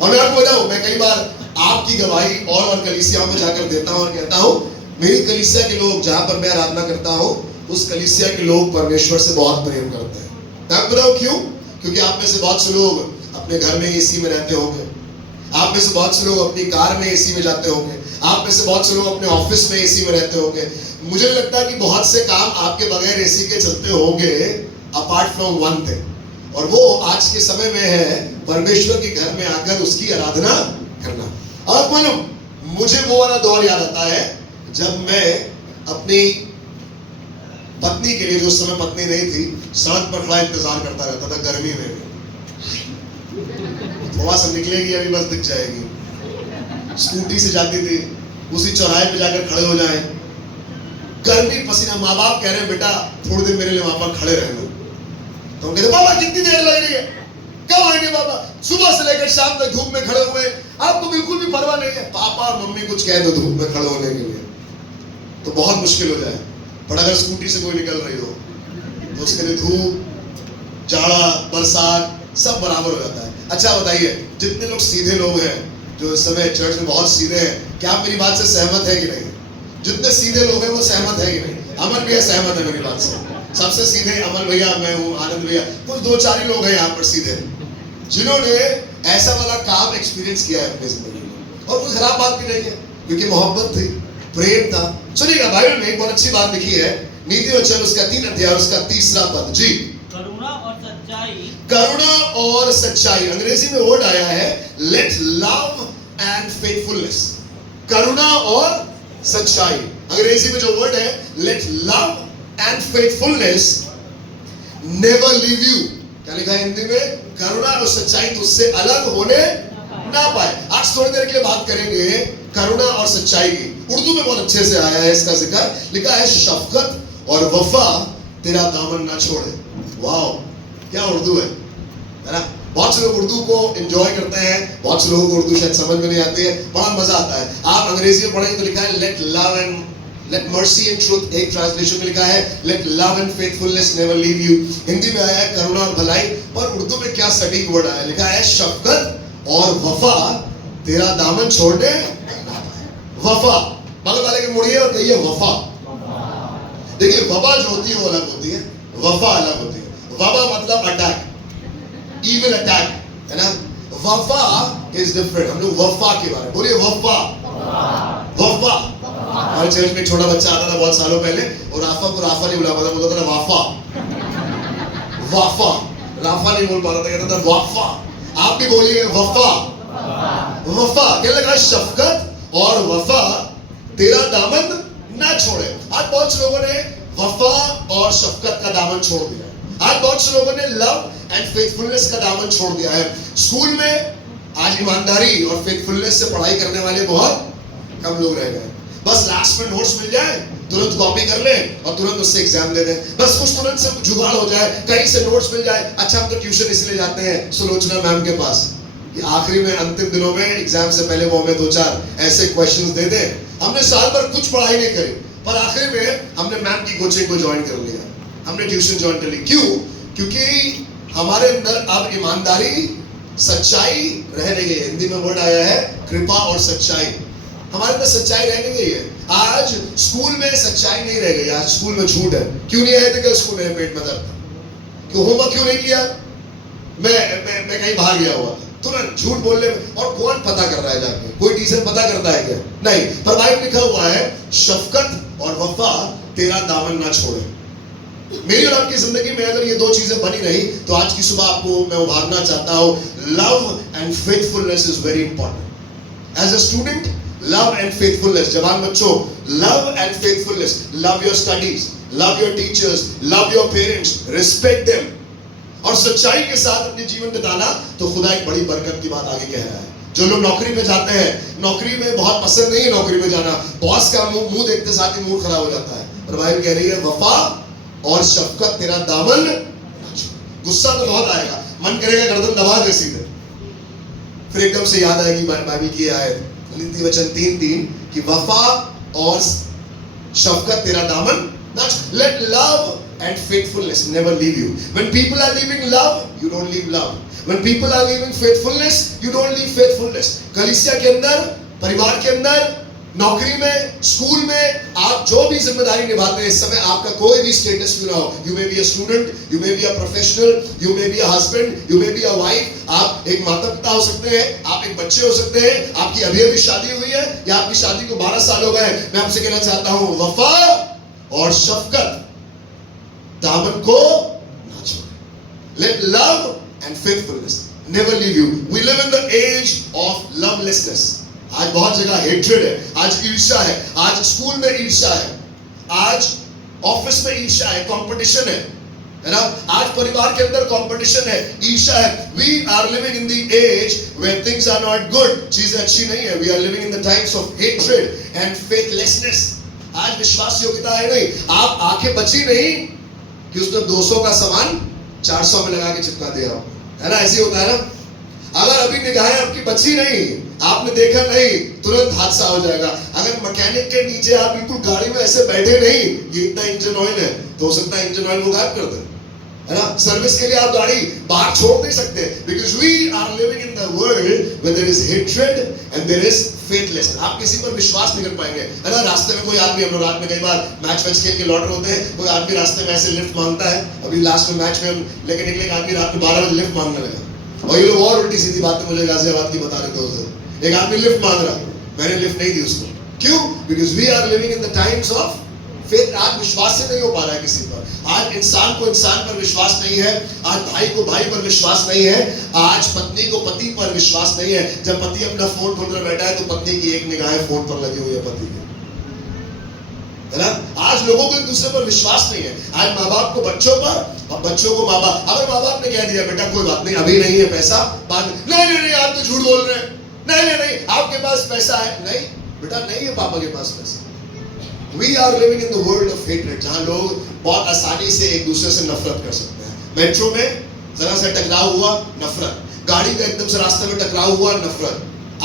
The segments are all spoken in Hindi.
और मैं आपको बताऊं, मैं कई बार आपकी गवाही और कलीसियाओं में जाकर देता हूं और कहता हूं मेरी कलीसिया के लोग, जहां पर मैं आराधना करता हूं, उस कलीसिया के लोग परमेश्वर से बहुत प्रेम करते हैं। मैं आपको बताऊं क्यों? क्योंकि आप में से बहुत से लोग अपने घर में एसी में रहते होंगे, आप में से बहुत से लोग अपनी कार में एसी में जाते होंगे, आप में से बहुत से लोग अपने ऑफिस में एसी में रहते होंगे। मुझे लगता है कि बहुत से काम आपके बगैर एसी के चलते होंगे, अपार्ट फ्रॉम वन थिंग, और वो आज के समय में है परमेश्वर के घर में आकर उसकी आराधना करना। और मालूम, मुझे वो वाला दौर याद आता है जब मैं अपनी पत्नी के लिए, जो उस समय पत्नी नहीं थी, सड़क पर खड़ा इंतजार करता रहता था गर्मी में। थोड़ा सा निकलेगी अभी बस दिख जाएगी। स्कूटी से जाती थी, उसी चौराहे पे जाकर खड़े हो जाए, गर्मी पसीना, माँ बाप कह रहे हैं बेटा थोड़ी देर मेरे लिए वहां पर खड़े रहना। तो हम कहते बाबा कितनी देर लग रही है, कब आएंगे बाबा? सुबह से लेकर शाम तक धूप में खड़े हुए, आपको बिल्कुल भी परवाह नहीं है। पापा और मम्मी कुछ कह दो धूप में खड़े होने के लिए तो बहुत मुश्किल हो जाए, पर अगर स्कूटी से कोई निकल रही हो तो उसके लिए धूप, जाड़ा, बरसात सब बराबर हो जाता है। अच्छा बताइए, जितने लोग सीधे लोग हैं जो इस समय चर्च में बहुत सीधे हैं, क्या आप मेरी बात से सहमत है कि नहीं? जितने सीधे लोग हैं वो सहमत है कि नहीं? अमन भैया सहमत है मेरी बात से। सबसे सीधे अमन भैया, मैं हूँ, आनंद भैया, कुछ दो चार ही लोग हैं यहाँ पर सीधे जिन्होंने ऐसा वाला काम एक्सपीरियंस किया है अपनी जिंदगी में। और कोई खराब बात भी नहीं है, क्योंकि मोहब्बत थी, प्रेम था। सुनिएगा, बाइबल में एक बहुत अच्छी बात लिखी है, नीति वचन उसका 3 अध्याय उसका 3 पद जी। करुणा और सच्चाई, करुणा और सच्चाई, अंग्रेजी में वर्ड आया है लेट लव एंड फेथफुलनेस। करुणा और सच्चाई, अंग्रेजी में जो वर्ड है let love and faithfulness never leave you. क्या लिखा है हिंदी में? करुणा और सच्चाई तुझसे अलग होने ना पाए। आज थोड़ी देर के लिए बात करेंगे करुणा और सच्चाई की। उर्दू में बहुत अच्छे से आया है इसका जिक्र, लिखा है शफकत और वफा तेरा दामन ना छोड़े। वाओ, क्या उर्दू है ना? बहुत से लोग उर्दू को एंजॉय करते हैं, बहुत से लोगों को उर्दू शायद समझ में नहीं आती है, बड़ा मजा आता है। आप अंग्रेजी में पढ़ेंगे तो लिखा है let love and let mercy and truth, एक ट्रांसलेशन में लिखा है let love and faithfulness never leave you. Hindi में आया है करुणा और भलाई, पर उर्दू में क्या सटीक वर्ड आया, लिखा है शफकत और वफा तेरा दामन छोड़ने ना पाए। वफा, बगल वाले के मुड़िए और कहिए वफा। देखिए, वबा जो होती है वो अलग होती है, वफा अलग होती है। वबा मतलब अटैक, इविल अटैक, है ना? वफा इज डिफरेंट। हम लोग वफा के बारे में बोलिए, वफा। वफा, हमारे चर्च में एक छोटा बच्चा आता था बहुत सालों पहले, और राफा को राफा नहीं बुला पाता, बोलता था वाफा। वाफा, राफा नहीं बोल पाता था, कहता था वाफा। आप भी बोलिए वफा। वफा क्या लगा? शफकत और वफा तेरा दामन ना छोड़े। आज बहुत से लोगों ने वफा और शफकत का दामन छोड़ दिया। आज बहुत से लोगों ने लव एंड फेथफुलनेस का दामन छोड़ दिया है। स्कूल में आज ईमानदारी और फेथफुलनेस से पढ़ाई करने वाले बहुत कम लोग रह गए। बस लास्ट में नोट्स मिल जाए, तुरंत कॉपी कर ले और तुरंत उससे एग्जाम दे दें। बस कुछ तुरंत से जुगाड़ हो जाए, कहीं से नोट्स मिल जाए। अच्छा, हम तो ट्यूशन इसलिए जाते हैं सुलोचना मैम के पास कि आखिरी में अंतिम दिनों में एग्जाम से पहले वो हमें 2-4 ऐसे क्वेश्चंस दे दे। हमने साल भर कुछ पढ़ाई नहीं करी, पर आखिर में हमने मैम की कोचिंग को ज्वाइन कर लिया, हमने ट्यूशन ज्वाइन कर ली। क्यों? क्योंकि हमारे अंदर अब ईमानदारी, सच्चाई रह नहीं गई। हिंदी में वर्ड आया है कृपा और सच्चाई। हमारे अंदर सच्चाई रह नहीं गई है। आज स्कूल में सच्चाई नहीं रह गई, आज स्कूल में झूठ है। क्यों नहीं आए थे कल स्कूल में? पेट में दर्द था। क्यों? होमवर्क क्यों नहीं किया? मैं कहीं बाहर गया हुआ, तुरंत झूठ बोलने में। और कौन पता कर रहा है जाके? कोई टीचर पता करता है क्या? नहीं। पर बाइबल लिखा हुआ है शफकत और वफा तेरा दामन ना छोड़े। मेरी और आपकी जिंदगी में अगर ये दो चीजें बनी रही तो आज की सुबह आपको मैं उभारना चाहता हूं, love and faithfulness is very important. As a student, love and faithfulness, जवान बच्चों, love and faithfulness, love your studies, love your teachers, love your parents, respect them, और सच्चाई के साथ अपने जीवन बिताना, तो खुदा एक बड़ी बरकत की बात आगे कह रहा है। जो लोग नौकरी पे जाते हैं, नौकरी में बहुत पसंद नहीं है नौकरी में जाना, बॉस का मुंह देखते साथ ही मूड खराब हो जाता है, पर बाइबल कह रही है वफा और शफकत तेरा दामन। गुस्सा तो बहुत आएगा, मन करेगा गर्दन दबा दे सीधे, फिर एकदम से याद आएगी बाइबल की आयत नीति वचन 3:3 कि वफा और शफकत तेरा दामन ना। Let love and faithfulness never leave you. When people are leaving love, you don't leave love. When people are leaving faithfulness, you don't leave faithfulness. कलीसिया के अंदर, परिवार के अंदर, नौकरी में, स्कूल में, आप जो भी जिम्मेदारी निभाते हैं इस समय, आपका कोई भी स्टेटस क्यों ना हो, you may be a student, you may be a professional, you may be a husband, you may be a wife, आप एक माता पिता हो सकते हैं, आप एक बच्चे हो सकते हैं, आपकी अभी अभी शादी हुई है या आपकी शादी को 12 साल हो गए, मैं आपसे कहना चाहता हूं, वफा और शफकत दामन को ना छोड़ें. Let love and faithfulness never leave you. We live in the age of lovelessness. आज बहुत जगह हेट्रेड है, आज ईर्ष्या है, आज स्कूल में ईर्ष्या है, आज ऑफिस में ईर्ष्या है, कंपटीशन है ना, आज परिवार के अंदर कंपटीशन है, ईर्ष्या है. We are living in the age where things are not good, चीजें अच्छी नहीं है. We are living in the times of hatred and faithlessness. आज विश्वास योग्यता है नहीं. आप आंखें बची नहीं कि उसने 200 का सामान 400 में लगा के चिपका दिया, है ना, ऐसे होता है ना. अगर अभी निगाहें आपकी बची नहीं, आपने देखा नहीं, तुरंत हादसा हो जाएगा. अगर मैकेनिक के नीचे आप बिल्कुल गाड़ी में ऐसे बैठे नहीं, ये इतना इंजन ऑयल है, तो हो सकता है इंजन ऑयल वो गायब कर दे, है ना. सर्विस के लिए आप गाड़ी बाहर छोड़ नहीं सकते, because we are living in the world where there is hatred and there is faithlessness. आप किसी पर विश्वास नहीं कर पाएंगे, है ना. रास्ते में कोई आदमी, हम लोग रात में कई बार मैच खेल के लौट रहे होते हैं, कोई आदमी रास्ते में ऐसे लिफ्ट मांगता है. अभी लास्ट में मैच में हम लेके निकले, एक आदमी रात में 12 बजे लिफ्ट मांगने लगा, और ये लोग और उल्टी सीधी बातें मुझे गाजियाबाद की बता रहे थे. उस दिन एक आदमी लिफ्ट मांग रहा, मैंने लिफ्ट नहीं दी उसको. क्यों? Because we are living in the times of faith. आज विश्वास से नहीं हो पा रहा है किसी पर. आज इंसान को इंसान पर विश्वास नहीं है, आज भाई को भाई पर विश्वास नहीं है, आज पत्नी को पति पर विश्वास नहीं है. जब पति अपना फोन खोलकर बैठा है तो पत्नी की एक निगाह फोन पर लगी हुई है पति की, है ना. आज लोगों को एक दूसरे पर विश्वास नहीं है. आज माँ बाप को बच्चों पर और बच्चों को माँ बाप. अगर माँ बाप ने कह दिया बेटा कोई बात नहीं, अभी नहीं है पैसा, बाद में, नहीं आप तो झूठ बोल रहे हैं, नहीं आपके पास पैसा है, नहीं बेटा नहीं है पापा के पास पैसा. We are living in the world of hatred, जहाँ लोग बहुत आसानी से एक दूसरे से नफरत कर सकते हैं. मेट्रो में जरा सा टकराव हुआ, नफरत. गाड़ी का एकदम से रास्ते में टकराव हुआ, नफरत.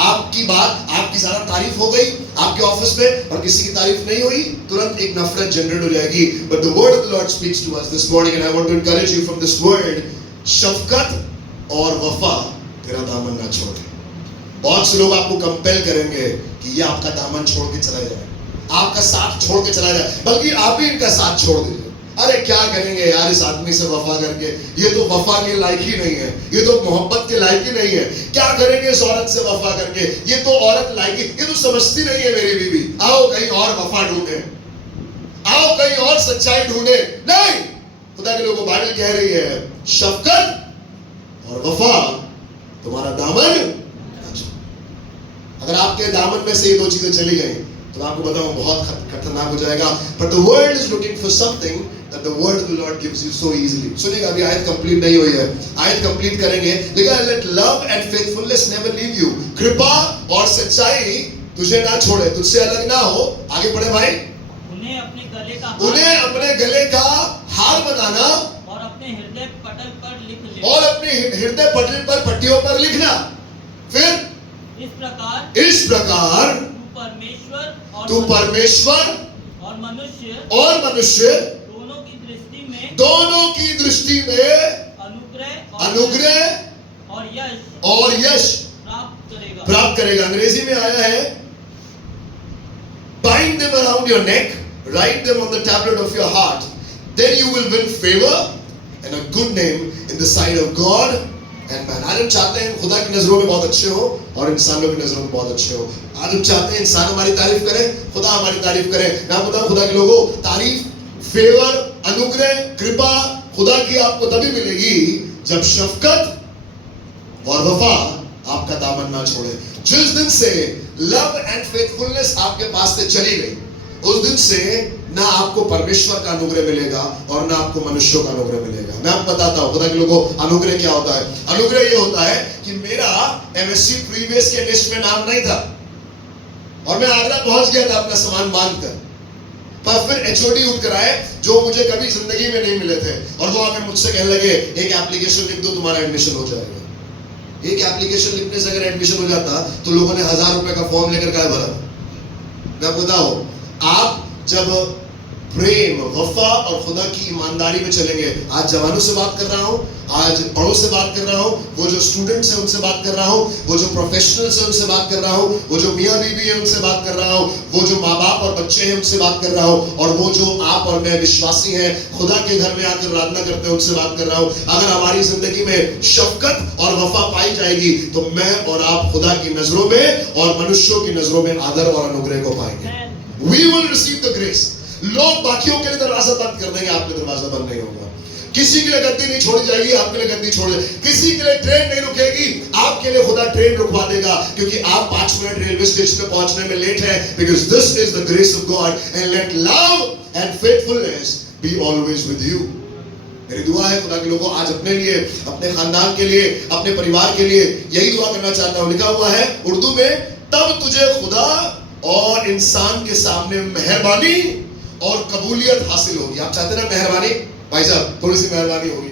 आपकी बात, आपकी ज्यादा तारीफ हो गई आपके ऑफिस में और किसी की तारीफ नहीं हुई, तुरंत एक नफरत जनरेट हो जाएगी. But the word of the Lord speaks to us this morning, and I want to encourage you from this word, शफकत और वफा तेरा दामन ना छोड़े. बहुत से लोग आपको कंपेल करेंगे कि ये आपका दामन छोड़ के चला जाए, आपका साथ छोड़ के चला जाए, बल्कि आप ही इनका साथ छोड़ दीजिए. अरे क्या करेंगे यार इस आदमी से वफा करके, ये तो वफा के लायक ही नहीं है, ये तो मोहब्बत के लायक ही नहीं है. क्या करेंगे इस औरत से वफा करके, ये तो औरत लायक ही, ये तो समझती नहीं है मेरी बीवी. आओ कहीं और वफा ढूंढे, आओ कहीं और सच्चाई ढूंढे. नहीं, खुदा के लोगों, बाइबल कह रही है शफकत और वफा तुम्हारा दामन. अगर आपके दामन में से ये दो चीजें चली गई तो आपको बताऊं बहुत खतरनाक हो जाएगा. But the world is looking for something that the word of the Lord gives you so easily. सुनिएगा, अभी आयत कंप्लीट नहीं हुई है, आयत कंप्लीट करेंगे. लिखा है let love and faithfulness never leave you. कृपा और सच्चाई तुझे ना छोड़े, तुझसे अलग ना हो. आगे पढ़े भाई. उन्हें अपने गले का हार बनाना और अपने हृदय पटल पर लिख ले, और अपने हृदय पटल पर पट्टियों पर लिखना. फिर इस प्रकार तू परमेश्वर और मनुष्य दोनों की दृष्टि में अनुग्रह और यश प्राप्त करेगा. अंग्रेजी में आया है bind them around your neck, write them on the tablet of your heart, then you will win favor and a good name in the sight of God and man. आज हम चाहते हैं खुदा की नजरों में बहुत अच्छे हो और इंसानों की नजरों में बहुत अच्छे हो. आज हम चाहते हैं इंसान हमारी तारीफ करे, खुदा हमारी तारीफ करे. मैं आपको बताऊं खुदा के लोगों, तारीफ, फेवर, अनुग्रह, कृपा खुदा की आपको तभी मिलेगी जब शफकत और वफा आपका दामन ना छोड़े. जिस दिन से लव एंड फेथफुलनेस आपके पास से चली गई, उस दिन से ना आपको परमेश्वर का अनुग्रह मिलेगा और ना आपको मनुष्यों का अनुग्रह मिलेगा. मैं आपको बताता हूं खुदा के लोगों, अनुग्रह क्या होता है. अनुग्रह ये होता है कि मेरा एमएससी प्रीवियस के लिस्ट में नाम नहीं था और मैं आगरा पहुंच गया था अपना सामान बांधकर, पर फिर एचओडी उठकर आए जो मुझे कभी जिंदगी में नहीं मिले थे, और वो आकर मुझसे कहने लगे एक एप्लीकेशन लिख दो तुम्हारा एडमिशन हो जाएगा. एक एप्लीकेशन लिखने से अगर एडमिशन हो जाता तो लोगों ने 1000 रुपए का फॉर्म लेकर क्या भरा. मैं आपको बताऊं, आप जब प्रेम, वफा और खुदा की ईमानदारी में चलेंगे। आज जवानों से बात कर रहा हूँ, आज बड़ों से बात कर रहा हूँ, वो जो स्टूडेंट्स हैं उनसे बात कर रहा हूँ, वो जो प्रोफेशनल्स हैं उनसे बात कर रहा हूँ, वो जो मियाँ बीबी है उनसे बात कर रहा हूँ, वो जो माँ बाप और बच्चे हैं उनसे बात कर रहा हूँ, और वो जो आप और मैं विश्वासी हैं, खुदा के घर में आकर आराधना करते हैं उनसे बात कर रहा हूँ। अगर हमारी जिंदगी में शफकत और वफा पाई जाएगी तो मैं और आप खुदा की नजरों में और मनुष्यों की नजरों में आदर और अनुग्रह को पाएंगे। We will receive the grace. लोग बाकियों के लिए दरवाजा बंद कर देंगे, आपके दरवाजा बंद नहीं होगा। किसी के लिए गद्दी नहीं छोड़ी जाएगी, आपके लिए गद्दी छोड़ जाएगी। किसी के लिए ट्रेन नहीं रुकेगी, आपके लिए खुदा ट्रेन रुकवा देगा, क्योंकि आप 5 मिनट रेलवे स्टेशन पे पहुंचने में लेट है। Because this is the grace of God, and let love and faithfulness be always with you. मेरी दुआ है खुदा के लोगों, आज अपने लिए, अपने खानदान के लिए, अपने परिवार के लिए यही दुआ करना चाहता हूँ। लिखा हुआ है उर्दू में, तब तुझे खुदा और इंसान के सामने मेहरबानी और कबूलियत हासिल होगी। आप चाहते ना मेहरबानी? भाई साहब थोड़ी सी मेहरबानी होगी,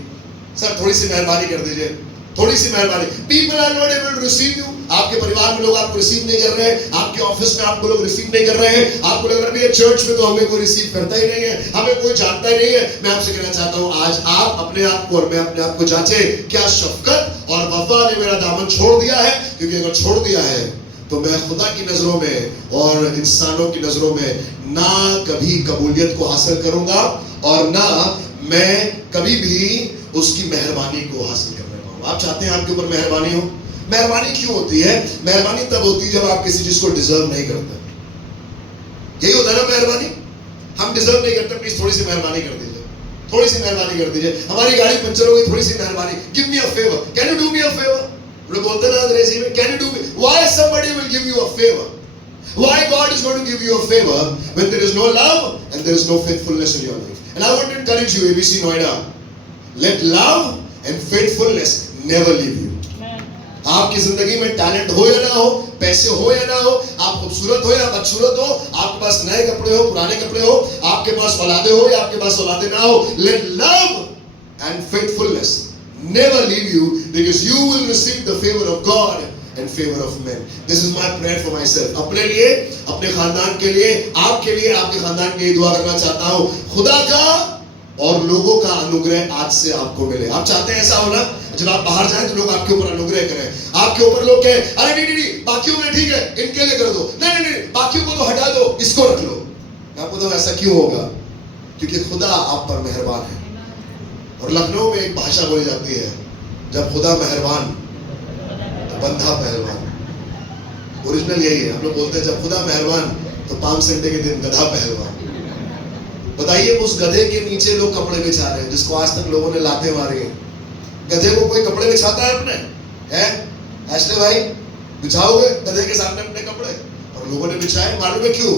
सर थोड़ी सी मेहरबानी कर दीजिए, थोड़ी सी मेहरबानी। People are not able to receive you. आपके परिवार में लोग आपको रिसीव नहीं कर रहे हैं, आपके ऑफिस में आपको लोग रिसीव नहीं कर रहे हैं, आपको लग रहा है चर्च में तो हमें कोई रिसीव करता ही नहीं है, हमें कोई जानता ही नहीं है। मैं आपसे कहना चाहता हूँ, आज आप अपने आप को और मैं अपने आप को जांचे, क्या शफकत और वफा ने मेरा दामन छोड़ दिया है? क्योंकि अगर छोड़ दिया है तो मैं खुदा की नजरों में और इंसानों की नजरों में ना कभी कबूलियत को हासिल करूंगा और ना मैं कभी भी उसकी मेहरबानी को हासिल करने पाऊंगा। आप चाहते हैं आपके ऊपर मेहरबानी हो? मेहरबानी क्यों होती है? मेहरबानी तब होती है जब आप किसी चीज को डिजर्व नहीं करते। यही होता है ना मेहरबानी। हम डिजर्व नहीं करते, प्लीज थोड़ी सी मेहरबानी कर दीजिए, थोड़ी सी मेहरबानी कर दीजिए। हमारी गाड़ी पंचर हो गई, थोड़ी सी मेहरबानी, give me a favour, can you do me a favour? लोग बोलते हैं ना अंग्रेजी में, can you do me? Why somebody will give you a favor? Why God is going to give you a favor when there is no love and there is no faithfulness in your life? And I want to encourage you, ABC Noida, let love and faithfulness never leave you. आपकी जिंदगी में टैलेंट हो या ना हो, पैसे हो या ना हो, आप खूबसूरत हो या बदसूरत हो, आपके पास नए कपड़े हो, पुराने कपड़े हो, आपके पास औलादे हो या आपके पास औलादे ना हो, let love and faithfulness never leave you, because you will receive the favor of God and favor of men. This is my prayer for myself. अपने लिए, अपने खानदान के लिए, आपके लिए, आपके खानदान के लिए दुआ करना चाहता हूँ, खुदा का और लोगों का अनुग्रह आज से आपको मिले। आप चाहते हैं ऐसा होना? जब आप बाहर जाएं तो लोग आपके ऊपर अनुग्रह करें, आपके ऊपर लोग कहें, अरे नहीं नहीं नहीं, बाकियों में ठीक है, इनके लिए कर दो, नहीं नहीं नहीं, बाकियों को तो हटा दो, इसको रख लो। मैं आपको बताऊं ऐसा क्यों होगा? क्योंकि खुदा आप पर मेहरबान है। और लखनऊ में एक भाषा बोली जाती है, जब खुदा मेहरबान तो बंधा पहलवान। ओरिजिनल यही है। हम लोग बोलते हैं जब खुदा मेहरबान तो पाम संडे के दिन गधा पहलवान। बताइए उस गधे के नीचे लोग कपड़े बिछा रहे हैं जिसको आज तक लोगों ने लाते मारी है। गधे को कोई कपड़े बिछाता है अपने? है ऐसे भाई बिछाओगे गधे के सामने अपने कपड़े? और लोगों ने बिछाए, मालूम है क्यों?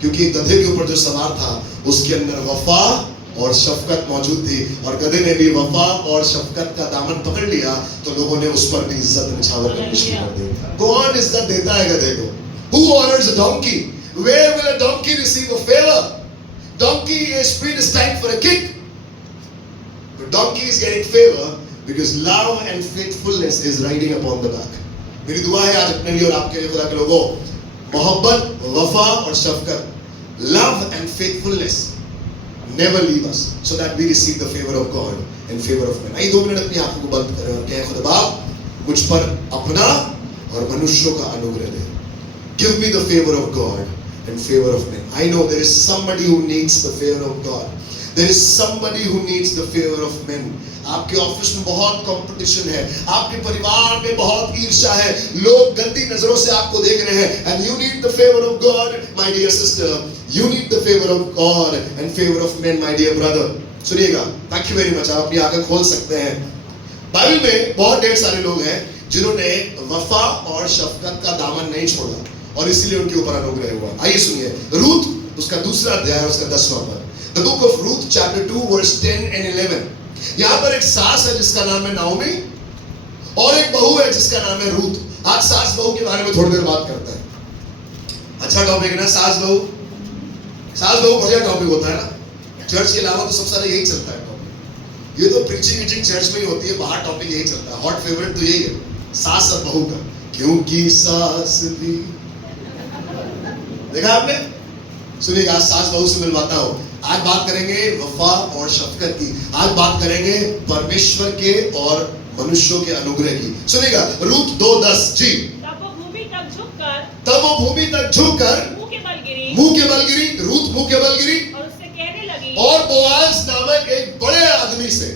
क्योंकि गधे के ऊपर जो सवार था उसके अंदर वफा और शफकत मौजूद थी, और गधे ने भी वफा और शफकत का दामन पकड़ लिया तो लोगों ने उस पर भी इज्जत निछावर करनी शुरू कर दी। कौन इज्जत देता है गधे को? Who honors a donkey? Where will a donkey receive a favor? Donkey is predestined for a kick. The donkey is getting favor because love and faithfulness is riding upon the back. मेरी दुआ है आज अपने लिए और आपके लिए खुदा के लोगों, मोहब्बत, वफा और शफकत, love and faithfulness never leave us, so that we receive the favor of God and favor of men. आइए 2 मिनट अपनी आंखों को बंद करें और कहें, खुदा बाप मुझ पर अपना और मनुष्यों का अनुग्रह दे। Give me the favor of God and favor of men. I know there is somebody who needs the favor of God. There is somebody who needs the favor of men. आपके ऑफिस में बहुत कंपटीशन है, आपके परिवार में बहुत ईर्ष्या है, लोग गंदी नजरों से आपको देख रहे हैं, and you need the favor of God, my dear sister. You need the favor of God and favor of men, my dear brother. सुनिएगा, thank you very much. आप अपनी आंखें खोल सकते हैं। बाइबल में बहुत ढेर सारे लोग हैं जिन्होंने वफा और शफकत का दामन नहीं छोड़ा और इसीलिए उनके ऊपर अनुग्रह हुआ। आइए सुनिए, रूत उसका दूसरा अध्याय उसका 10वां पद। The book of Ruth chapter 2 verse 10 and 11. यहाँ पर एक सास है जिसका नाम है नाओमी और एक बहू है जिसका नाम है रूत। आज सास बहू के बारे में थोड़ी देर बात करते हैं। अच्छा टॉपिक है ना सास बहू? सास बहू बढ़िया टॉपिक होता है ना। चर्च के अलावा तो सब सारे यही चलता है टॉपिक। ये तो प्रीचिंग चर्च में ही होती है, बाहर टॉपिक यही चलता है। हॉट फेवरेट तो यही है, सास और बहू का। क्योंकि सास भी, देखा आपने? सुनिएगा, आज सास बहू से मिलवाता हूँ। आज बात करेंगे वफा और शफकत की। आज बात करेंगे परमेश्वर के और मनुष्यों के अनुग्रह की। सुनिएगा रूत 2:10 जी। तब वो भूमि तक झुककर तब वो भूमि तक झुककर मुंह के बल गिरी मुंह के बल गिरी, रूत मुंह के बल गिरी और उससे कहने लगी, और बोआज नामक एक बड़े आदमी से,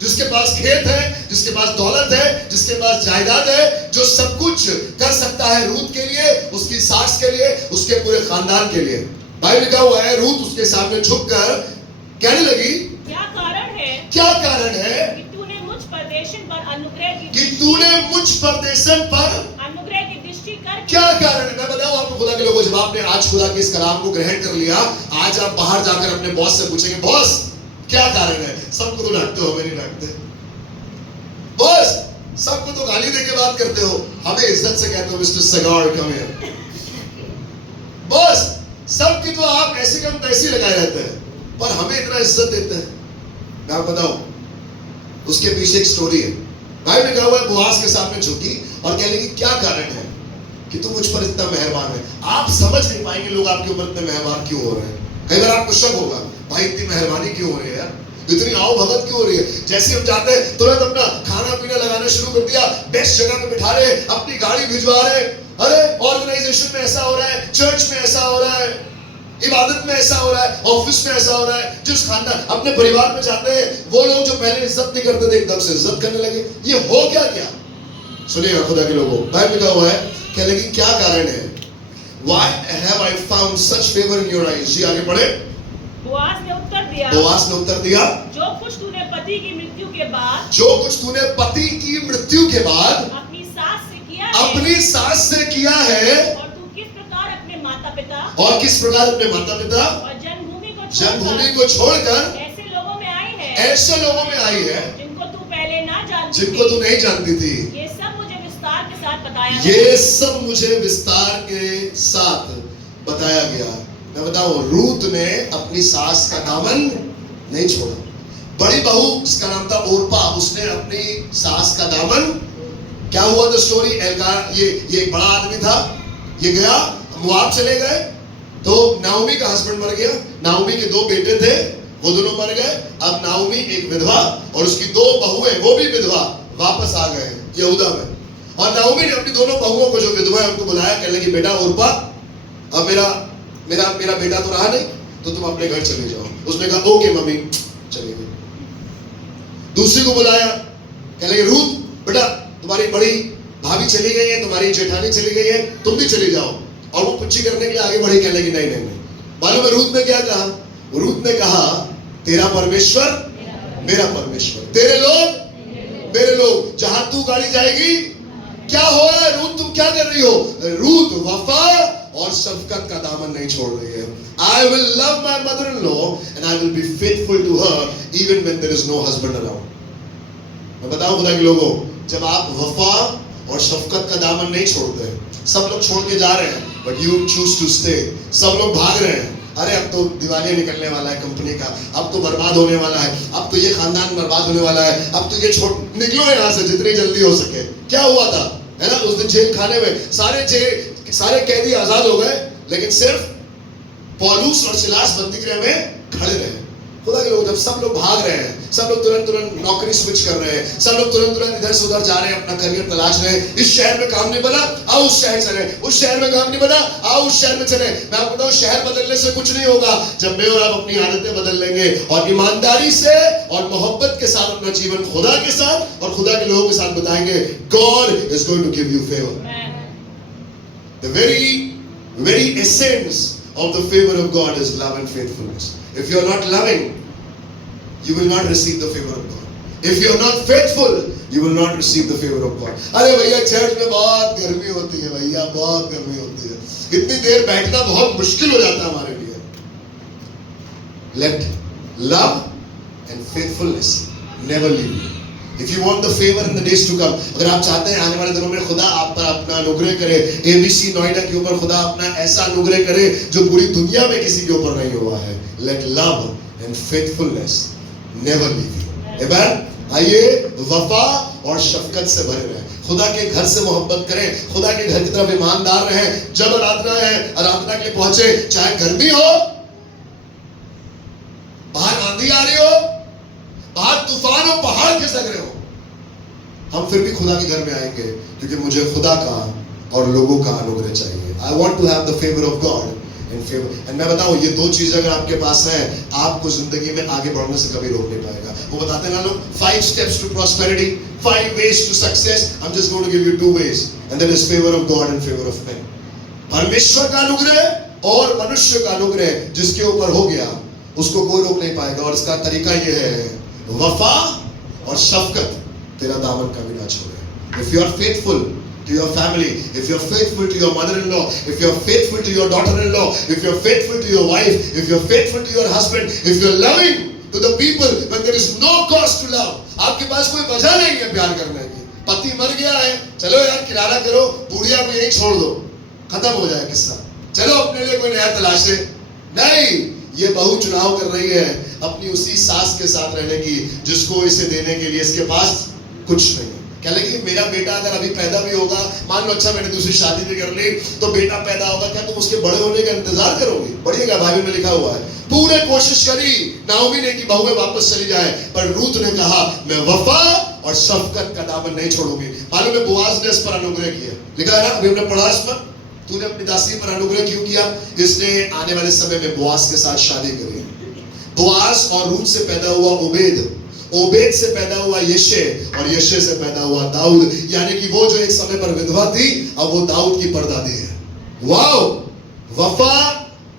जिसके पास खेत है, जिसके पास दौलत है, जिसके पास जायदाद है, जो सब कुछ कर सकता है रूत के लिए, उसकी सास के लिए, उसके पूरे खानदान के लिए। बाइबल लिखा हुआ है रूत उसके सामने झुककर कहने लगी, क्या कारण है क्या कारण है कि तूने मुझ परदेशन पर अनुग्रह कि की तूने मुझ परदेशन पर, अनुग्रह की दृष्टि कर क्या कारण है? मैं बताऊं आपको खुदा के लोगों, जब आपने आज खुदा के इस कलाम को ग्रहण कर लिया, आज आप बाहर जाकर अपने बॉस से पूछेंगे, बॉस क्या कारण है? सबको तो डांटते हो, हमें नहीं डांटते। बॉस सबको तो गाली देके बात करते हो, हमें इज्जत से कहते हो मिस्टर सगार कम हियर। बॉस सबकी तो आप ऐसे कम तैसी लगाए रहते हैं, पर हमें इतना इज्जत देते हैं। मैं आपको बताऊं उसके पीछे एक स्टोरी है। बाइबल में कहा हुआ है बोआज के सामने झुकी और कहने लगी, क्या कारण है कि तू मुझ पर इतना मेहरबान है? आप समझ नहीं पाएंगे लोग आपके ऊपर इतने मेहरबान क्यों हो रहे हैं। कई बार आपको शक होगा, भाई इतनी मेहरबानी क्यों हो रही है यार, इतनी आओ भगत क्यों हो रही है? जैसे हम जाते हैं तुरंत अपना खाना पीना लगाना शुरू कर दिया, बेस्ट जगह पे बिठा रहे, अपनी गाड़ी भिजवा रहे, अरे ऑर्गेनाइजेशन में ऐसा हो रहा है, चर्च में ऐसा हो रहा है, इबादत में ऐसा हो रहा है, ऑफिस में ऐसा हो रहा है। जिस खानदान अपने परिवार में जाते हैं, वो लोग जो पहले इज्जत नहीं करते थे एकदम से इज्जत करने लगे। ये हो क्या? सुनिएगा खुदा के लोगों, बाइबल लिखा हुआ है, कह लगी क्या कारण है? Why have I found such favor in your eyes? जी आगे पढ़े। बोआज ने उत्तर दिया, बोआज ने उत्तर दिया, जो कुछ तूने पति की मृत्यु के बाद जो कुछ तूने पति की मृत्यु के बाद अपनी सास से किया अपनी सास से किया है, और तू किस प्रकार अपने माता पिता और किस प्रकार अपने माता पिता और जन्मभूमि को छोड़कर ऐसे लोगों में आई है, ऐसे लोगों में आई है जिनको तू पहले ना जानती जिनको तू थी। नहीं जानती थी। ये सब मुझे विस्तार के साथ बताया ये सब मुझे विस्तार के साथ बताया गया। मैं बताऊं रूत ने अपनी सास का दामन नहीं छोड़ा। बड़ी बहू उसका नाम था ओरपा, उसने अपनी सास का दामन, क्या हुआ था स्टोरी? ये एक बड़ा आदमी था, ये गया मुआब चले गए, तो नाओमी का हस्बैंड मर गया, नाओमी के 2 बेटे थे, वो दोनों मर गए। अब नाओमी एक विधवा और उसकी 2 बहुएं, वो भी विधवा, वापस आ गए यहूदा में। और नाओमी ने अपनी दोनों बहुओं को जो विधवा है उनको बुलाया, कहने लगी बेटा ओरपा, अब मेरा बेटा तो रहा नहीं, तो तुम अपने घर चले जाओ। उसने कहा ओके मम्मी, चले गए। दूसरी को बुलाया, कहने लगे रूत बेटा तुम्हारी बड़ी भाभी चली गई है, तुम्हारी जेठानी चली गई है, तुम भी चली जाओ। और वो पुच्ची करने के लिए आगे बढ़ी, कहने लगी नहीं। मालूम है रूत ने क्या कहा? रूत ने कहा तेरा परमेश्वर मेरा परमेश्वर, तेरे लोग मेरे लोग, जहां तू गाड़ी जाएगी। क्या हो रहा है रूत, तुम क्या कर रही हो? रूत वफा और शफकत का दामन नहीं छोड़ रही है। I will love my mother-in-law and I will be faithful to her even when there is no husband around. मैं बताऊं खुदा के लोगों, जब आप वफा और शफकत का दामन नहीं छोड़ते, सब लोग छोड़ के जा रहे हैं but you choose to stay, सब लोग भाग रहे हैं, अरे अब तो दिवालिया निकलने वाला है कंपनी का, अब तो बर्बाद होने वाला है, अब तो ये खानदान बर्बाद होने वाला है, अब तो ये निकलो यहाँ से जितनी जल्दी हो सके। क्या हुआ था है ना उस दिन जेल खाने में? सारे कैदी आजाद हो गए, लेकिन सिर्फ पौलुस और सिलास बंदीगृह में खड़े रहे। खुदा के लोग, जब सब लोग भाग रहे हैं, सब लोग तुरंत नौकरी स्विच कर रहे हैं, सब लोग तुरंत इधर से उधर जा रहे हैं, अपना करियर तलाश रहे हैं। इस शहर में काम नहीं बना, आओ उस शहर चले, उस शहर में काम नहीं बना, आओ उस शहर में चले। मैं आपको बताऊं, शहर बदलने से कुछ नहीं होगा जब मैं और आप अपनी आदतें बदल लेंगे और ईमानदारी से और मोहब्बत के साथ अपना जीवन खुदा के साथ और खुदा के लोगों के साथ बताएंगे। God is going to give you favor. The very essence of the favor of God is love and faithfulness. If you are not loving, you will not receive the favor of God. If you are not faithful, you will not receive the favor of God. अरे भैया चर्च में बहुत गर्मी होती है, भैया बहुत गर्मी होती है, इतनी देर बैठना बहुत मुश्किल हो जाता है हमारे लिए। Let love and faithfulness never leave you. If you want the favor in the days to come, अगर आप चाहते हैं आने वाले दिनों में खुदा आप पर अपना अनुग्रह करे, ABC नोएडा के ऊपर खुदा अपना ऐसा अनुग्रह करे जो पूरी दुनिया में किसी के ऊपर नहीं हुआ है। Let love and faithfulness never leave you. Amen. आइए वफा और शफकत से भरे रहें, खुदा के घर से मोहब्बत करें, खुदा के घर की तरफ ईमानदार रहें। जब आराधना के लिए पहुंचे, चाहे गर्मी हो तूफान हो, पहाड़ खिसक रहे हो, हम फिर भी खुदा के घर में आएंगे, क्योंकि मुझे खुदा का और लोगों का अनुग्रह चाहिए। I want to have the favour of God and favour. And मैं बताऊं, ये दो चीजें अगर आपके पास है, आपको जिंदगी में आगे बढ़ने से कभी रोक नहीं पाएगा। वो बताते हैं ना लोग, 5 steps to prosperity, 5 ways to success. I'm just going to give you 2 ways, and that is favor of God and favor of men. परमेश्वर का अनुग्रह और मनुष्य का अनुग्रह जिसके ऊपर हो गया, उसको कोई रोक नहीं पाएगा। और इसका तरीका ये है, वफा और शफकत तेरा दामन कभी ना छोड़े। If you are faithful to your family, if you are faithful to your mother-in-law, if you are faithful to your daughter-in-law, if you are faithful to your wife, if you are faithful to your husband, if you are loving to the people when there is no cause to love, आपके पास कोई वजह नहीं है प्यार करने की। पति मर गया है, चलो यार किराया करो, बुढ़िया को यही छोड़ दो, खत्म हो जाए किस्सा, चलो अपने लिए कोई नया तलाशे। नहीं, ये बहू चुनाव कर रही है अपनी उसी सास के साथ रहने की, जिसको इसे देने के लिए इसके पास कुछ नहीं। कह लगी मेरा बेटा अगर अभी पैदा भी होगा, मान लो अच्छा मैंने दूसरी शादी भी कर ली, तो बेटा पैदा होगा, क्या तुम उसके बड़े होने का इंतजार करोगी? बढ़िएगा, बाइबल में लिखा हुआ है। पूरे कोशिश करी नाओमी ने कि बहुएं वापस चली जाए, पर रूत ने कहा मैं वफा और शफकत का दामन नहीं छोड़ूंगी। मालूम है बोआज ने इस पर अनुग्रह किया, लिखा है ना, अभी हमने पढ़ा इसमें, तूने अपनी दासी पर अनुग्रह क्यों किया? इसने आने वाले समय में बोआज के साथ शादी करी। बोआज और रूत से पैदा हुआ ओबेद, ओबेद से पैदा हुआ यशे, और यशे से पैदा हुआ दाऊद। यानी कि वो जो एक समय पर विधवा थी, अब वो दाऊद की परदादी है। वाओ, वफा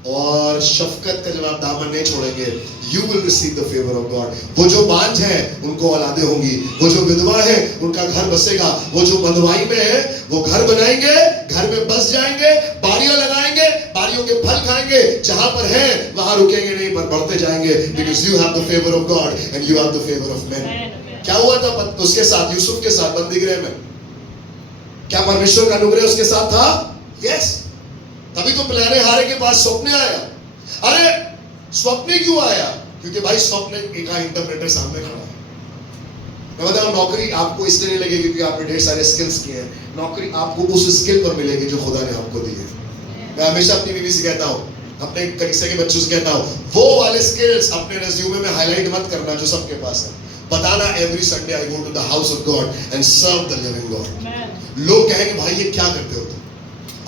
और शफकत का जब आप दामन नहीं छोड़ेंगे, you will receive the favour of God. वो जो बांझ है उनको औलादे होंगी, वो जो विधवा है उनका घर बसेगा, वो जो बंधुआई में है वो घर बनाएंगे, घर में बस जाएंगे, बारियां लगाएंगे, बारियों के फल खाएंगे, जहां पर है वहां रुकेंगे नहीं, पर बढ़ते जाएंगे, because you have the favour of God and you have the favour of man. क्या हुआ था उसके साथ, यूसुफ के साथ बंदीगृह में? क्या परमेश्वर का अनुग्रह उसके साथ था? यस। तभी तो पिलाने हारे के पास स्वप्न आया। अरे स्वप्न क्यों आया? क्योंकि भाई स्वप्न का इंटरप्रेटर सामने खड़ा है। मैं बताऊं, नौकरी आपको इसलिए नहीं लगेगी क्योंकि आपने ढेर सारे स्किल्स किए हैं, नौकरी आपको उस स्किल पर मिलेगी जो खुदा ने आपको दी है। मैं हमेशा अपनी बीवी से कहता हूं, अपने कलीसिया के बच्चों से कहता हूं, वो वाले स्किल्स अपने रेज्यूमे में हाईलाइट मत करना जो सबके पास है। बताना every Sunday I go to the house of God and serve the living God. लोग कहेंगे भाई ये क्या करते हो तुम?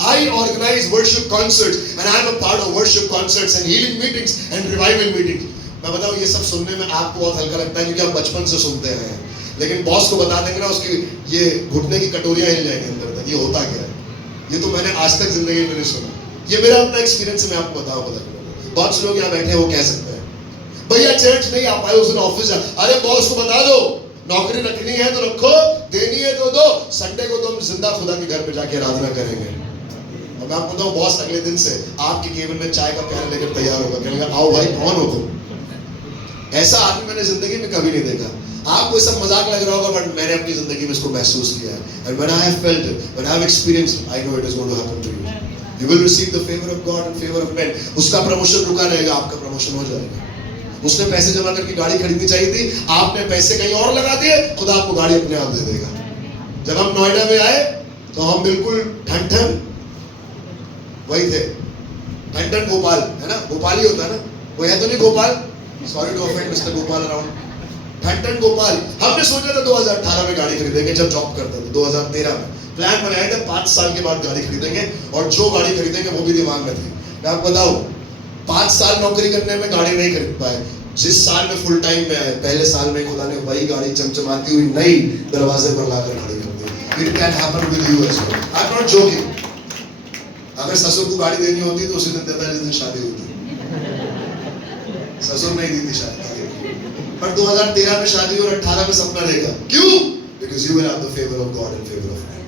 I organize worship concerts and I am a part of worship concerts and healing meetings and revival meetings. मैं बताऊं, ये सब सुनने में आपको बहुत हल्का लगता है क्योंकि आप बचपन से सुनते हैं, लेकिन बॉस को बता देंगे ना, उसकी ये घुटने की कटोरियां हिल जाएंगी अंदर तक। ये होता क्या है? ये तो मैंने आज तक जिंदगी में नहीं सुना। ये मेरा अपना एक्सपीरियंस है, मैं आपको बताऊंगा। बहुत से लोग यहाँ बैठे हैं, वो कह सकते हैं भैया चर्च नहीं आ पाए उस दिन ऑफिस। अरे बॉस को बता दो, नौकरी रखनी है तो रखो, देनी है तो दो, संडे को तुम जिंदा खुदा के घर पे जाके आराधना करेंगे। मैं आपको बताऊं, बॉस अगले दिन से आपके केबिन में चाय का प्याला लेकर तैयार होगा, कहेगा आओ भाई कौन हो तुम? ऐसा आदमी मैंने जिंदगी में कभी नहीं देखा। आपको सब मजाक लग रहा होगा, बट मैंने अपनी जिंदगी में इसको महसूस किया है। And when I have felt it, when I have experienced it, I know it is going to happen to you. You will receive the favor of God and favor of men. उसका प्रमोशन रुका रहेगा, आपका प्रमोशन हो जाएगा। उसने पैसे जमा करके गाड़ी खरीदनी चाहिए थी, आपने पैसे कहीं और लगा दिए, खुदा आपको गाड़ी अपने आप दे देगा। जब हम नोएडा में आए तो हम बिल्कुल ठन वही थे, ठन गोपाल है ना, गोपाल ही होता है ना, वो है तो नहीं Gopal, sorry to offend mister Gopal around, ठन गोपाल। हमने सोचा था 2018 में गाड़ी खरीदेंगे, जब जॉब करते थे 2013 में प्लान बनाया था 5 साल के बाद गाड़ी खरीदेंगे, और जो गाड़ी खरीदेंगे वो भी दिमाग में थी। मैं आपको बताऊं, 5 साल नौकरी करने में गाड़ी नहीं खरीद पाए। जिस साल में फुल टाइम में आए, पहले साल में खुदा ने वही गाड़ी चमचमाती हुई नई दरवाजे पर लाकर खड़ी कर दी। It can happen with you as well, I am not joking. अगर ससुर को गाड़ी देनी होती तो उसी दिन देता जिस दिन शादी होती। ससुर नहीं दी थी शादी, पर 2013 में शादी और 18 में सपना रहेगा। क्यों? Because you will have the favour of God and favour of man.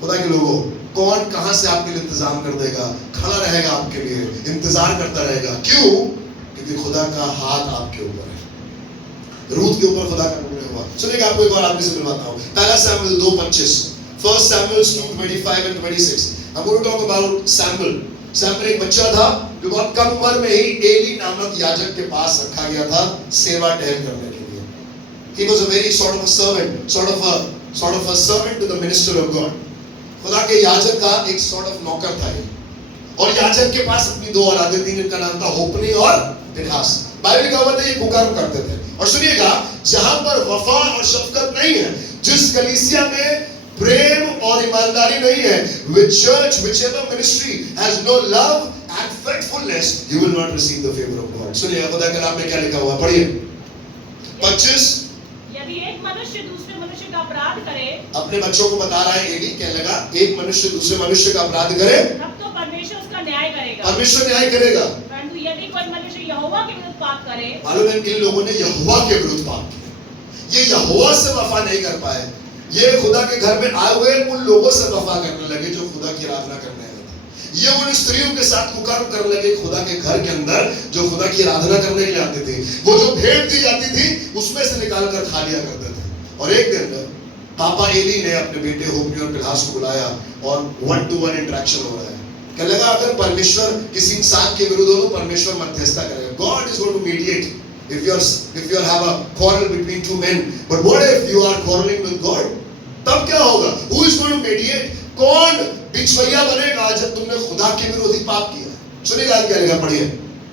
खुदा के लोगों, कौन कहां से आपके लिए इंतजाम कर देगा, खड़ा रहेगा आपके लिए, इंतजार करता रहेगा। क्यों? क्योंकि खुदा का हाथ आपके ऊपर है। रूत के ऊपर खुदा का अनुग्रह हुआ। सुनिएगा, आपको एक बार आदमी से मिलवाता हूं। पहला Samuel 2:25, 1 Samuel 2:25 and 26। I'm going to talk about Samuel। Samuel एक बच्चा था जो बहुत कम उम्र में ही एली नामक याजक के पास रखा गया था सेवा टहल करने के लिए। He was a very sort of a servant, sort of a servant to the minister of God। खुदा के याजक का एक sort of नौकर था ये। और याजक के पास अपनी 2 औलादें थी, जिनका नाम था होपनी और फिनहास। बाइबल का वचन ये कुकर्म करते थे। और सुनिएगा, जहां पर वफा और शफकत नहीं है, जिस कलीसिया में प्रेम और ईमानदारी नहीं है, which church, whichever ministry has no love and faithfulness, you will not receive the favor of God. सुनिए खुदा के कलाम में क्या लिखा हुआ, पढ़िए 25। यदि एक मनुष्य दूसरे मनुष्य का अपराध करे, अपने बच्चों को बता रहा है एडी, क्या लगा, एक मनुष्य दूसरे मनुष्य का अपराध करे तब तो परमेश्वर उसका न्याय करेगा। परमेश्वर न्याय करेगा। परंतु यदि कोई मनुष्य यहोवा के विरुद्ध पाप करे, मालूम है किन लोगों ने यहोवा के विरुद्ध पाप किया, ये यहोवा से वफा नहीं कर पाए, ये खुदा के घर में आए हुए उन लोगों से वफा करने लगे जो खुदा की आराधना करने आए थे। ये उन स्त्रियों के साथ कुकर्म करने लगे खुदा के घर के अंदर जो खुदा की आराधना करने के लिए आते थे। वो जो भेंट दी जाती थी उसमें से निकाल कर खा लिया करते थे। और एक दिन पापा एली ने अपने बेटे होप्नी और फिलहास को बुलाया और 1-to-1 इंटरेक्शन हो रहा है। क्या लगा, अगर परमेश्वर किसी इंसान के विरुद्ध हो तो परमेश्वर मध्यस्थता करेगा, God is going to mediate if you have a quarrel between two men, but what if you are quarreling with God? तब क्या होगा? Who is going to mediate? कौन बिचवैया बनेगा जब तुमने खुदा के विरोधी पाप किया? सुनिएगा क्या लिखा, पढ़िए।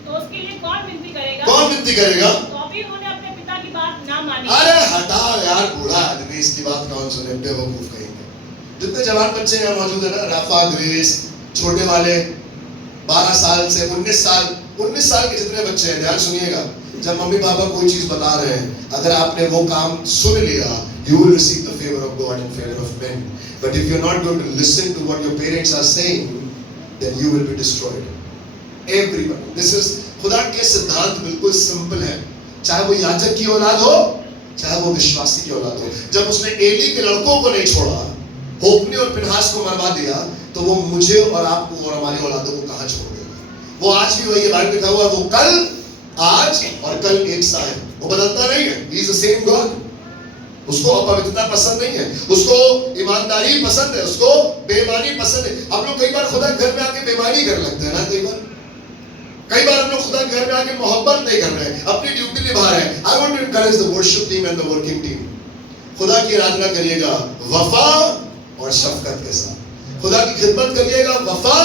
तो उसके लिए कौन विनती करेगा? कौन विनती करेगा? तो भी उन्होंने अपने पिता की बात ना मानी। अरे हटा यार, बूढ़ा आदमी, इसकी बात कौन सुने, बेवकूफ कहेंगे। जितने जवान बच्चे यहाँ मौजूद है ना, राफा, ग्रेस, छोटे वाले 12 साल से 19 साल के जितने बच्चे हैं, ध्यान सुनिएगा। जब मम्मी पापा कोई चीज बता रहे हैं, अगर आपने वो काम सुन लिया, you will receive the favor of God and favor of men. But if you're not going to listen to what your parents are saying, then you will be destroyed. Everyone. This is खुदा के सिद्धांत बिल्कुल सिंपल है। चाहे वो याजक की औलाद हो, चाहे वो विश्वासी की औलाद हो। जब उसने एली के लड़कों को नहीं छोड़ा, होप्नी और फिनहास को मरवा दिया, तो वो मुझे और आपको और हमारी औलादों को कहाँ छोड़ देगा? वो आज भी वही बाइबल लिखा हुआ है, वो कल, आज और कल एक सा है, वो बदलता नहीं है। He is the same God. उसको अपवित्रता पसंद नहीं है, उसको ईमानदारी पसंद है, उसको बेईमानी पसंद है। हम लोग कई बार खुदा के घर में आके बेईमानी कर लगते हैं ना, कई बार हम लोग खुदा के घर में आके मोहब्बत नहीं कर रहे हैं, अपनी ड्यूटी निभा रहे हैं। I want to encourage the worship team and the working team. खुदा की आराधना करिएगा वफा और शफकत के साथ, खुदा की खिदमत करिएगा वफा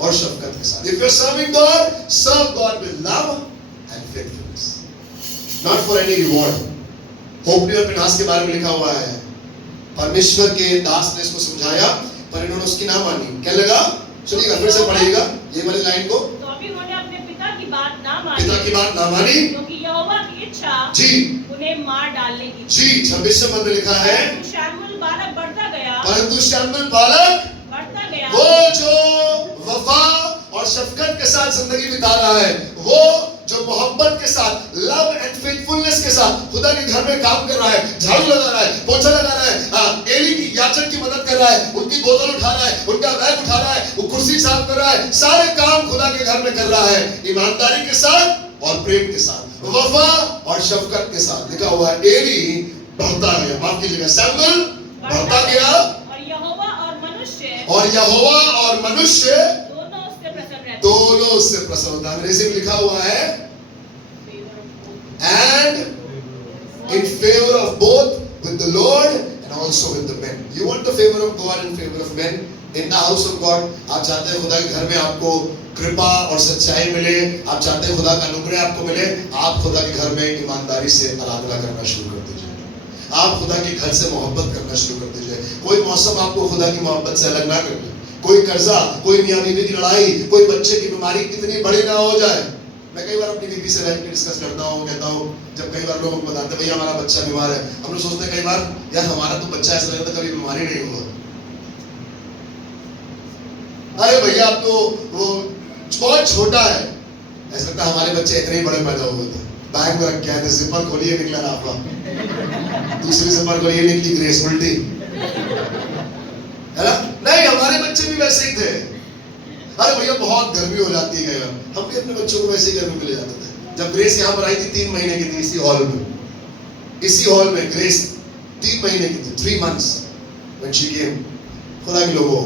और शफकत के साथ। If you're serving God, serve God with love and faithfulness, not for any reward. Hophni और फिनहास के बारे में लिखा हुआ है, परमेश्वर के दास ने इसको समझाया पर इन्होंने उसकी ना मानी। क्या लगा, सुनिएगा, फिर से पढ़िएगा ये वाली लाइन को। तो अभी उन्होंने अपने पिता की बात ना मानी, पिता की बात ना मानी, क्योंकि यहोवा की इच्छा जी उन्हें मार डालने की थी। जी 26 पद में लिखा है, परंतु शमूएल बालक बढ़ता गया, परंतु शमूएल बालक बढ़ता गया, वो जो वफा और शफकत के साथ जिंदगी बिता रहा है, वो जो मोहब्बत के साथ, लव एंड फेथफुलनेस के साथ खुदा के घर में काम कर रहा है, झाड़ू लगा रहा है, पोछा लगा रहा है, एली की याचक की मदद कर रहा है, उनकी बोतल उठा रहा है, उनका बैग उठा रहा है, वो कुर्सी साफ कर रहा है, सारे काम खुदा के घर में कर रहा है, ईमानदारी के साथ और प्रेम के साथ, वफा और शफकत के साथ। लिखा हुआ है एली बढ़ता गया, माफ कीजिएगा, शमूएल बढ़ता गया और यहोवा और मनुष्य दोनों उससे दोनों उससे प्रसन्न रहते प्रसन्न होता है। अंग्रेजी में लिखा हुआ है and in favor of both with the Lord and also with the men. You want the favor of God and favor of men in the house of God. आप चाहते हैं खुदा के घर में आपको कृपा और सच्चाई मिले, आप चाहते हैं खुदा का अनुग्रह आपको मिले, आप खुदा के घर में ईमानदारी से आराधना करना शुरू कर दीजिए, आप खुदा के घर से मोहब्बत करना शुरू कर दीजिए। कोई मौसम आपको खुदा की मोहब्बत से अलग ना कर ले, कोई कर्जा, कोई मियां बीवी की लड़ाई, कोई बच्चे की बीमारी कितनी बड़ी ना हो जाए। मैं कई बार अपनी बीवी से बैठ के डिस्कस करता हूँ, कहता हूँ, जब कई बार लोग बताते हैं भैया हमारा बच्चा बीमार है, हम लोग सोचते हैं कई बार यार हमारा तो बच्चा ऐसा लगता है कभी बीमारी नहीं हुआ। अरे भैया अब तो वो बहुत छोटा है, ऐसा लगता है हमारे बच्चे इतने ही बड़े पैदा हुए थे, बैग में रख के आए थे, जिपर खोलिए निकला राफा, दूसरी जिपर खोलिए निकली ग्रेस उल्टी, है ना? नहीं, हमारे बच्चे भी वैसे ही थे। अरे भैया बहुत गर्मी हो जाती है कई बार, हम भी अपने बच्चों को वैसे ही गर्मी में ले जाते थे। जब ग्रेस यहाँ पर आई थी 3 महीने की थी, इसी हॉल में ग्रेस 3 महीने की थी, 3 months when she came। खुदा के लोगों,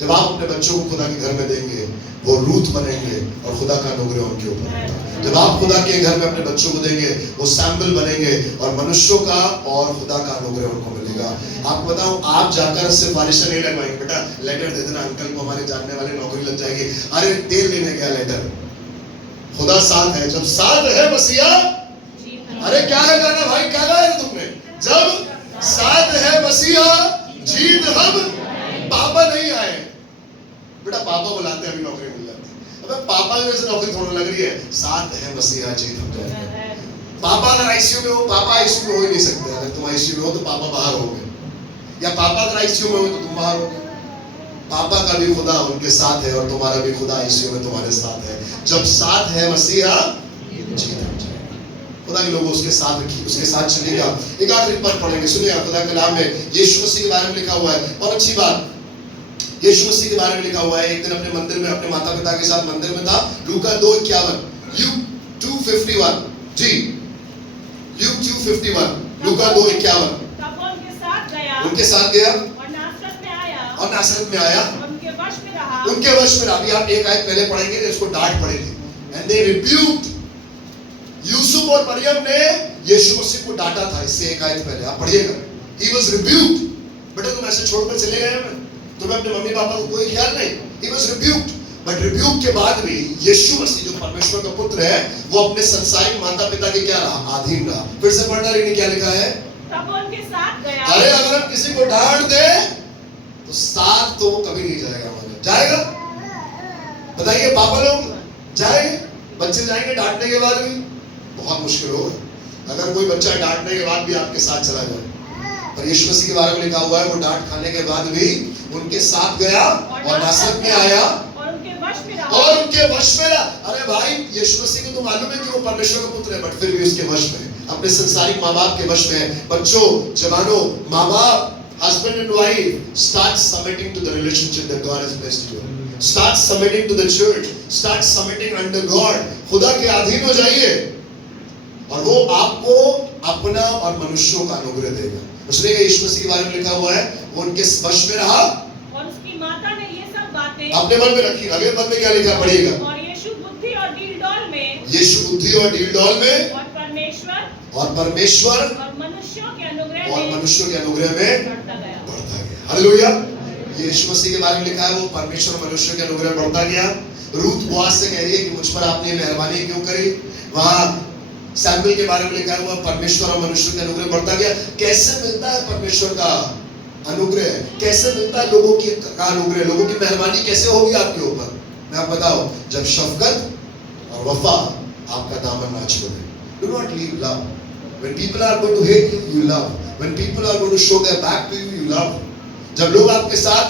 जब आप अपने बच्चों को खुदा के घर में देंगे, वो रूथ बनेंगे और खुदा का अनुग्रह उनके ऊपर होता है। जब आप खुदा के घर में अपने बच्चों को देंगे, वो सैम्पल बनेंगे और मनुष्यों का और खुदा का अनुग्रह उनको मिलेगा। आपको बताऊं, आप जाकर सिफारिशें नहीं लगवाएंगे, बेटा लेटर दे देना अंकल को, हमारे जानने वाले नौकरी लग जाएगी। अरे तेल लेने गया लेटर, खुदा साथ है। जब साथ है मसीहा, जीत हम अरे क्या है गाना भाई, क्या गाया है तुमने? जब साथ है मसीहा जीत हम पापा नहीं आए। बेटा पापा बुलाते हैं अभी नौकरी मिल जाती है। अबे पापा की वजह से नौकरी थोड़ी लग रही है। साथ है मसीहा जीत हम जाएंगे। पापा अगर आईसीयू में हो, पापा आईसीयू में हो ही नहीं सकते। अगर तुम आईसीयू में हो तो पापा बाहर होंगे, या पापा अगर आईसीयू में हो तो तुम बाहर होगे। पापा का भी खुदा उनके साथ है और तुम्हारा भी खुदा आईसीयू में तुम्हारे साथ है। जब साथ है मसीहा जीत हम जाएंगे। खुदा के लोगों उसके साथ रखिए, उसके साथ चलेगा। एक आखिरी पद पढ़ेंगे, सुनिए। खुदा के कलाम में यीशु मसीह के बारे में लिखा हुआ है, बहुत अच्छी बात। यीशु मसीह के बारे में लिखा हुआ है, एक दिन अपने मंदिर में अपने माता पिता के साथ मंदिर में था। लूका 2:51, ल्यूक 2:51, जी ल्यूक 2:51, लूका 2:51। तब वो उनके साथ गया उनके साथ गया और नासरत में आया और नासरत में आया, उनके वश में रहा। उनके वश में रहा। अभी आप एक आयत पहले पढ़ेंगे तो इसको डांट पड़ेगी। एंड दे रिब्यूक्ड, यूसुफ और मरियम ने यीशु मसीह को डांटा था। इससे एक आयत पहले आप पढ़िएगा, he was rebuked। बेटा तुम ऐसे छोड़कर चले गए हैं, तुम्हें अपने मम्मी पापा को कोई ख्याल नहीं। he was rebuked, but rebuke के बाद भी यीशु मसीह जो परमेश्वर का पुत्र है, वो अपने संसारिक माता पिता के क्या रहा? आधीन रहा। फिर से पढ़ना, लेकिन क्या लिखा है? तब वो उनके साथ गया। अरे अगर हम किसी को डांट दे तो साथ तो वो कभी नहीं जाएगा हमारा। जाएगा? बताइए, पापा लोग जाएंगे? बच्चे जाएंगे डांटने के बाद भी? बहुत मुश्किल होगा अगर कोई बच्चा डांटने के बाद भी आपके साथ चला जाए। पर यीशु मसीह के बारे में लिखा हुआ है, वो डांट खाने के बाद भी उनके साथ गया और नासरत में आया और उनके वश में रहा। और उनके वश में रहा। अरे भाई, यीशु मसीह को तो मालूम है कि वो परमेश्वर का पुत्र है, बट फिर भी उसके वश में, अपने संसारिक माँ बाप के वश में है। बच्चों, जवानों, माँ बाप, husband and wife, start submitting to the relationship that God has blessed you. Start submitting to the church. Start submitting under God. खुदा के अधीन हो जाइए और वो आपको अपना और मनुष्यों का अनुग्रह देगा। उसने यीशु मसीह के बारे में लिखा हुआ है, वो उनके वश में रहा और उसकी माता ने ये सब बातें अपने मन में रखी। अगले पद में क्या लिखा, पढ़िएगा। और यीशु बुद्धि और डीलडौल में यीशु बुद्धि और डीलडौल में और परमेश्वर और मनुष्यों के अनुग्रह और में मनुष्यों के अनुग्रह में बढ़ता गया। बढ़ता गया। हालेलुया। यीशु मसीह के बारे में लिखा है, वो परमेश्वर और मनुष्य के अनुग्रह बढ़ता गया। रूथ बोआज से कह रही है कि मुझ पर आपने मेहरबानी क्यों करी। वहां सैमुएल के बारे में लिखा हुआ, परमेश्वर और मनुष्य के अनुग्रह बढ़ता गया। कैसे मिलता है परमेश्वर का अनुग्रह? कैसे मिलता है लोगों की का अनुग्रह? लोगों की मेहरबानी कैसे होगी आपके ऊपर? मैं आप बताओ, जब शफकत और वफा आपका दामन ना छोड़े। Do not leave love. When people are going to hate you, you love. When people are going to show their back to you, you love. जब लोग आपके साथ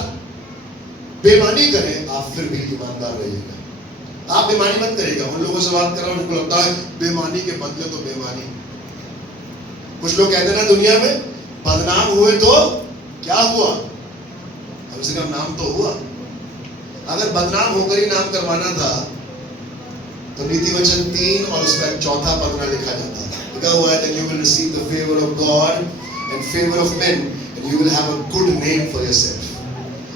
बेईमानी करें, आप फिर भी ईमानदार रहिएगा। आप बेईमानी मत करिएगा। उन लोगों से बात कर रहा हूं जिनको लगता है बेईमानी के बदले तो बेईमानी। कुछ लोग कहते हैं ना दुनिया में, बदनाम हुए तो क्या हुआ, कम से कम नाम तो हुआ। अगर बदनाम होकर ही नाम करवाना था तो नीति वचन 3 और उसका 4 पद में लिखा जाता है, लिखा हुआ है, then you will receive the favor of God and favor of men and you will have a good name for yourself.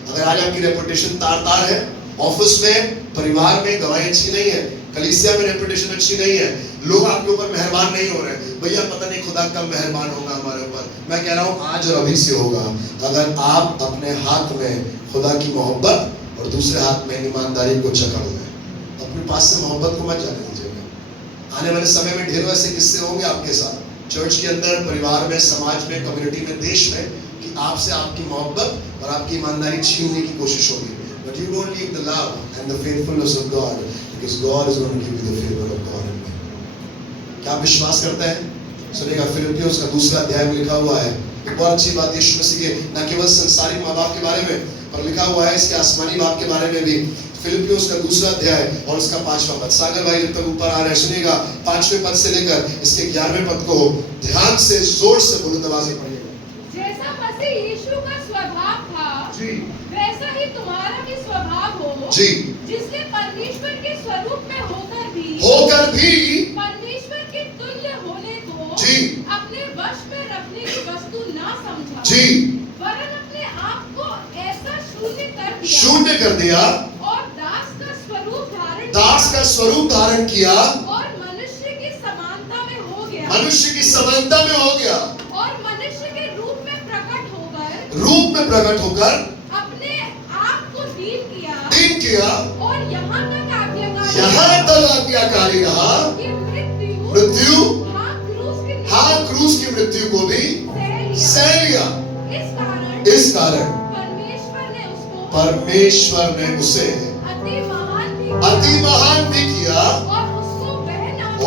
अगर आज आपकी रेपुटेशन तार-तार है, ऑफिस में, परिवार में गवाही अच्छी नहीं है, कलीसिया में रेपुटेशन अच्छी नहीं है, लोग आपके ऊपर मेहरबान नहीं हो रहे, भैया पता नहीं खुदा कब मेहरबान होगा हमारे ऊपर। मैं कह रहा हूँ आज और अभी से होगा। अगर आप अपने हाथ में खुदा की मोहब्बत और दूसरे हाथ में ईमानदारी को जकड़ लें, अपने पास से मोहब्बत को मत जाने दीजिएगा। आने वाले समय में ढेर ऐसे किस्से होंगे आपके साथ, चर्च के अंदर, परिवार में, समाज में, कम्युनिटी में, देश में, कि आपसे आपकी मोहब्बत और आपकी ईमानदारी छीनने की कोशिश होगी। But you don't leave the love and the faithfulness of God, because God is going to give you the favor of God in me. क्या आप विश्वास करते हैं? सुनिएगा, फिलिपियोस का 2 अध्याय में लिखा हुआ है एक बहुत अच्छी बात यीशु मसीह के, न केवल संसारिक माँ बाप के बारे में, पर लिखा हुआ है इसके आसमानी बाप के बारे में भी। फिलिपियोस का 2 अध्याय और उसका 5वां पद। सागर भाई जब तक ऊपर आ रहे हैं सुनिएगा, 5वें पद से लेकर इसके 11वें पद को ध्यान से, जोर से, बुलंद आवाज से पढ़िएगा। जैसा मसीह यीशु का स्वभाव था, जी, वैसा ही तुम्हारा भी स्वभाव हो, जी, जिसने परमेश्वर के स्वरूप में होकर भी परमेश्वर के तुल्य होने को जी, अपने वश में रखने की वस्तु ना समझा, जी, वरन अपने आप को ऐसा शून्य कर दिया और दास का स्वरूप धारण किया और मनुष्य की समानता में हो गया, मनुष्य की समानता में हो गया और मनुष्य के रूप में प्रकट होकर अपने आप को दीन किया और और यहाँ तक तब आज्ञाकारी रहा कि मृत्यु मृत्यु हाँ क्रूस हाँ क्रूस की की मृत्यु को भी सह लिया। सह लिया। इस कारण परमेश्वर ने उसे अति महान भी किया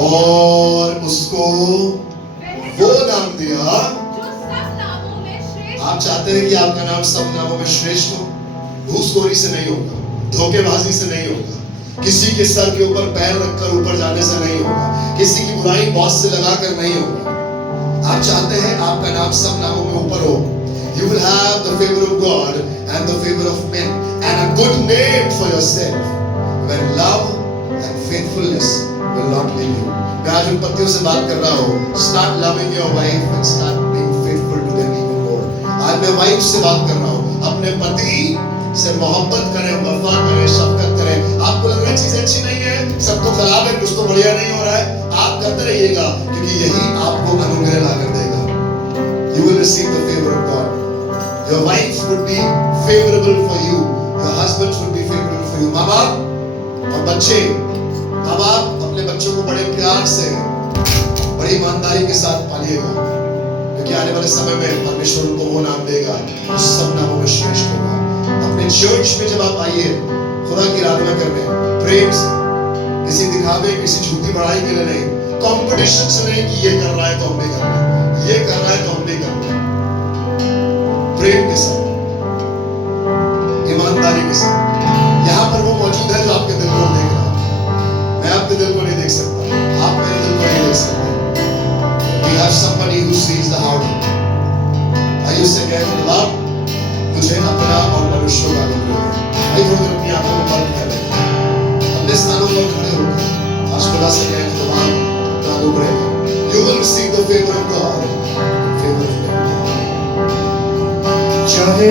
और उसको वो नाम दिया। आप चाहते हैं कि आपका नाम सब नामों में श्रेष्ठ हो? घूसखोरी से नहीं होगा, धोखेबाजी से नहीं होगा, किसी के सर के ऊपर पैर रखकर ऊपर जाने से नहीं होगा, किसी की बुराई बॉस से लगाकर नहीं होगा। आप चाहते हैं आपका नाम सब नामों में ऊपर हो? You will have the favor of God and the favor of men and a good name for yourself when love and faithfulness will not leave you. मैं आज उन पतियों से बात कर रहा हूँ, start loving your wife and start being faithful to them even more. आज मैं वाइफ से बात कर रहा हूँ, अपने पति से मोहब्बत करें, वफा करें, शफकत करें। आपको लग रहा है चीजें अच्छी नहीं है, सब तो खराब है, कुछ तो बढ़िया नहीं हो रहा है, आप करते रहिएगा क्योंकि यही आपको अनुग्रह ला कर देगा। You will receive the favor of God. Your wife would be favorable for you. Your husband would be favorable for you. माँ बाप और बच्चे, माँ बाप अपने बच्चों को बड़े प्यार से, बड़ी ईमानदारी के साथ पालिएगा, क्योंकि आने वाले समय में परमेश्वर उनको वो नाम देगा जो सब नामों में श्रेष्ठ होगा। अपने चर्च में जब आप आइए खुदा की आराधना करने, प्रेम से, किसी दिखावे, किसी झूठी बड़ाई के लिए नहीं, कंपटीशन से नहीं कि ये कर रहा है तो हम भी कर रहे हैं, ये कर रहा है तो हम भी कर रहे हैं। प्रेम के साथ, ईमानदारी के साथ। यहाँ पर वो मौजूद है जो आपके दिल को देख रहा है। मैं आपके दिल को नहीं देख सकता, आप मेरे दिल को नहीं देख सकते। We have somebody who sees the heart. आइए उससे कहें, खुदा मुझे अपना और मनुष्यों का अनुग्रह दे। आइए थोड़ी देर अपनी आंखों में बंद करें, अपने स्थानों पर खड़े होकर आज खुदा से कहें, खुदा अपना अनुग्रह दे। You will receive the favor of God, favor of God. चाहे